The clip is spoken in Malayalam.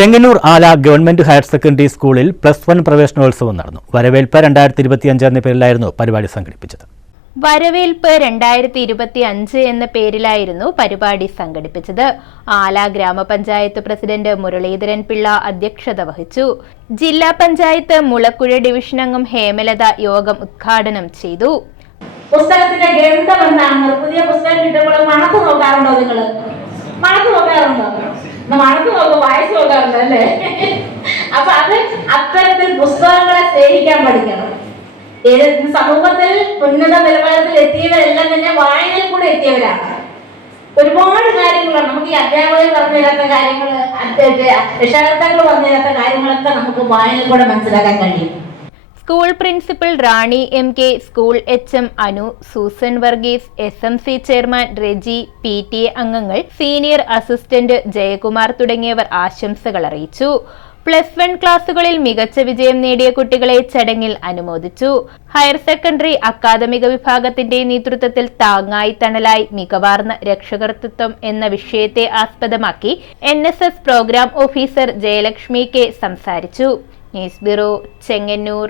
Chengannur Ala government higher secondary സ്കൂളിൽ പ്ലസ് വൺ പ്രവേശനോത്സവം നടന്നു. വരവേൽപ്പ് രണ്ടായിരത്തി ഇരുപത്തിയഞ്ച് എന്ന പേരിലായിരുന്നു പരിപാടി സംഘടിപ്പിച്ചത്. വരവേൽപ്പ് രണ്ടായിരത്തി ഇരുപത്തി അഞ്ച് എന്ന പേരിലായിരുന്നു പരിപാടി സംഘടിപ്പിച്ചത്. ആല ഗ്രാമപഞ്ചായത്ത് പ്രസിഡന്റ് മുരളീധരൻ പിള്ള അധ്യക്ഷത വഹിച്ചു. ജില്ലാ പഞ്ചായത്ത് മുളക്കുഴ ഡിവിഷൻ അംഗം ഹേമലത യോഗം ഉദ്ഘാടനം ചെയ്തു. പുസ്തകത്തിന്റെ ഗ്രന്ഥം എന്താണ്? പുതിയ പുസ്തകം കിട്ടുമ്പോൾ മണത്ത് നോക്കാറുണ്ടോ നിങ്ങൾ? മണത്ത് നോക്കാറുണ്ടോ? മണത്ത് നോക്കും വായിച്ചു അല്ലേ? അപ്പൊ അത് അത്തരത്തിൽ പുസ്തകങ്ങളെ സ്നേഹിക്കാൻ പഠിക്കണം. സമൂഹത്തിൽ ഉന്നത നിലവാരത്തിൽ എത്തിയവരെല്ലാം തന്നെ വായനയിൽ കൂടെ എത്തിയവരാണ്. ഒരുപാട് കാര്യങ്ങളാണ്. നമുക്ക് ഈ അധ്യാപകർ പറഞ്ഞു തരാത്ത കാര്യങ്ങൾ രക്ഷാകർത്താക്കൾ പറഞ്ഞു തരാത്ത കാര്യങ്ങളൊക്കെ നമുക്ക് വായനയിൽ കൂടെ മനസ്സിലാക്കാൻ കഴിയും. School principal Rani M K school H M Anu Susan Varghese S M C chairman Reji P T A അംഗങ്ങൾ സീനിയർ അസിസ്റ്റന്റ് ജയകുമാർ തുടങ്ങിയവർ ആശംസകൾ അറിയിച്ചു. പ്ലസ് വൺ ക്ലാസുകളിൽ മികച്ച വിജയം നേടിയ കുട്ടികളെ ചടങ്ങിൽ അനുമോദിച്ചു. ഹയർ സെക്കൻഡറി അക്കാദമിക വിഭാഗത്തിന്റെ നേതൃത്വത്തിൽ താങ്ങായി തണലായി മികവാർന്ന രക്ഷകർത്തൃത്വം എന്ന വിഷയത്തെ ആസ്പദമാക്കി N programme officer Jayalakshmi K സംസാരിച്ചു. News bureau Chengannur.